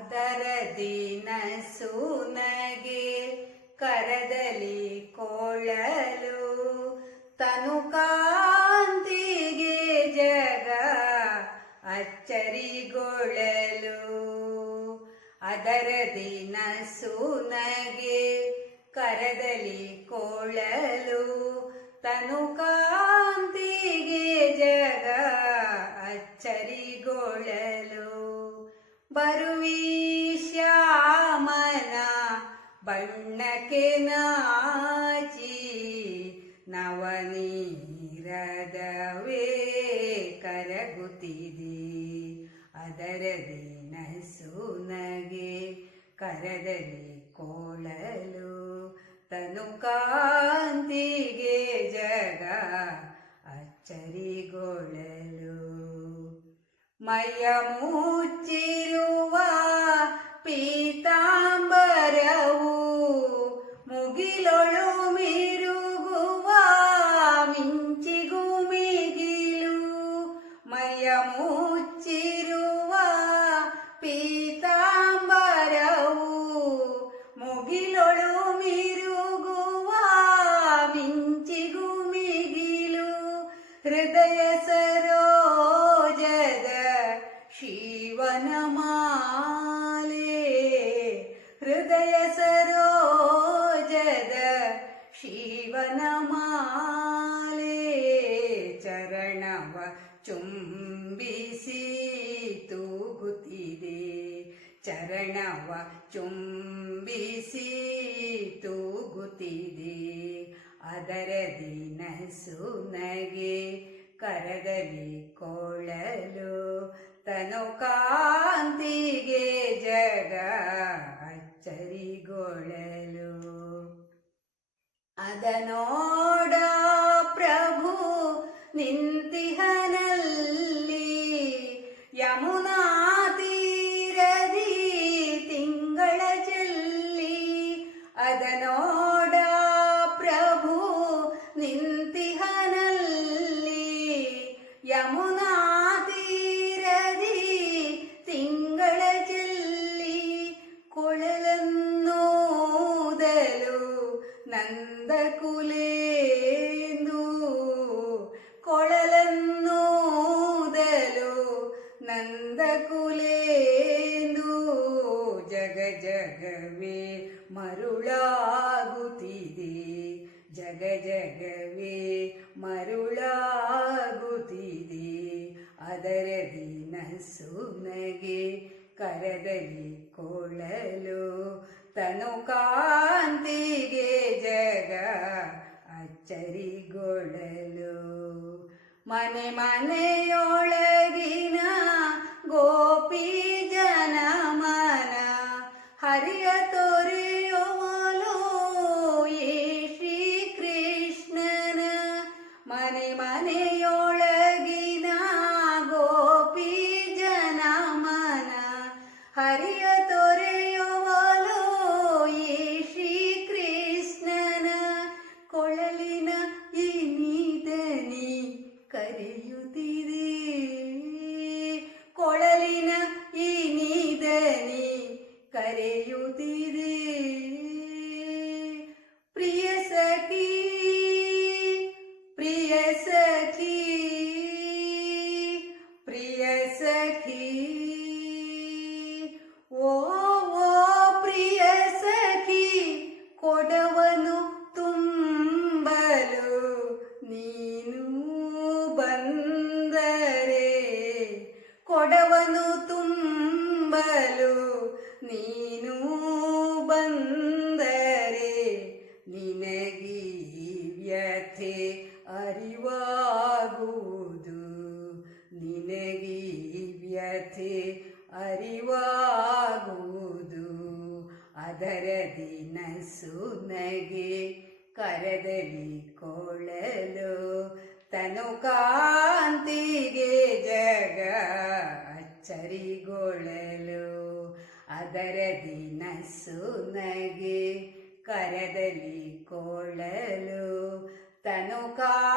ಅದರ ದಿನ ಸುನಗೆ ಕರದಲಿ ಕೊಳ್ಳಲು ತನು ಕಾಂತಿಗೆ ಜಗ ಅಚ್ಚರಿಗೊಳ್ಳಲು ಅದರ ದಿನ ಸೂನಗೆ ಕರದಲಿ ಕೋಳಲು ತನು ಕಾಂತಿಗೆ ಜಗ ಅಚ್ಚರಿಗೊಳ್ಳಲು ಬರುವಿ ಶ್ಯಾಮನ ಬಣ್ಣಕ್ಕೆ ನಾಚಿ ನವನೀರದವೇ ಕರಗುತ್ತಿದೆ. ಅದರದಿ ನಸುನಗೆ ಸುನಗೆ ಕರದಲ್ಲಿ ಕೋಳಲು ತನು ಕಾಂತಿಗೆ ಜಗ ಅಚ್ಚರಿಗೊಳ್ಳಲು ಮೈಯ ಮುಚ್ಚಿರುವ ಪೀತಾಂಬರವು ಮುಗಿಲೊಳು ಶಿವನ ಮಾಲೆ ಹೃದಯ ಸರೋಜದ ಶಿವನ ಮಾಲೆ ಚರಣವ ಚುಂಬಿಸಿ ತೂಗುತ್ತಿದೆ ಚರಣವ ಚುಂಬಿಸಿ ತೂಗುತ್ತಿದೆ ಅದರ ದಿನ ಸುನಗೆ ತನು ಕಾಂತಿಗೆ ಜಗ ಅಚ್ಚರಿಗೊಳ್ಳಲು. ಅದನೋಡ ಪ್ರಭು ನಿಂತಿಹನಲ್ಲಿ ನಂದ ಕೊಳಲನ್ನೂದಲು ನಂದಕುಲೇಂದು ನಂದ ಕುಲೇಂದು ಜಗ ಜಗವೇ ಮರುಳಾಗುತ್ತಿದೆ ಜಗ ಜಗವೇ ಮರುಳಾಗುತ್ತಿದೆ ಅದರ ದಿನ ಸುನಗೆ ಕರದಲ್ಲಿ ಕೊಳಲು ತನು ಜಗ ಅಚ್ಚರಿಗೊಳ್ಳಲು ಮನೆ ಮನೆಯೊಳಗಿನ ಗೋಪಿ ಜನ ಮನ ಹರಿಯ ತೋರಿಯುವಲು ಈ ಶ್ರೀ ಕೃಷ್ಣನ ಮನೆ ಮನೆಯೊಳಗಿನ ಕೊಡವನು ತುಂಬಲು ನೀನು ಬಂದರೆ ನಿನಗೀ ವ್ಯಥೆ ಅರಿವಾಗುವುದು. ನಿನಗೀ ವ್ಯಥೆ ಅರಿವಾಗುವುದು. ಅದರ ದಿನಸು ನಗೆ ಕರದಲ್ಲಿ ಕೊಳ್ಳಲು ತನು ಕಾಂತಿಗೆ ಜಗ ಅಚ್ಚರಿಗೊಳ್ಳಲು ಅದರ ದಿನಸು ನಗೆ ಕರದಲ್ಲಿ ಕೊಳ್ಳಲು ತನು ಕಾಂತಿಗೆ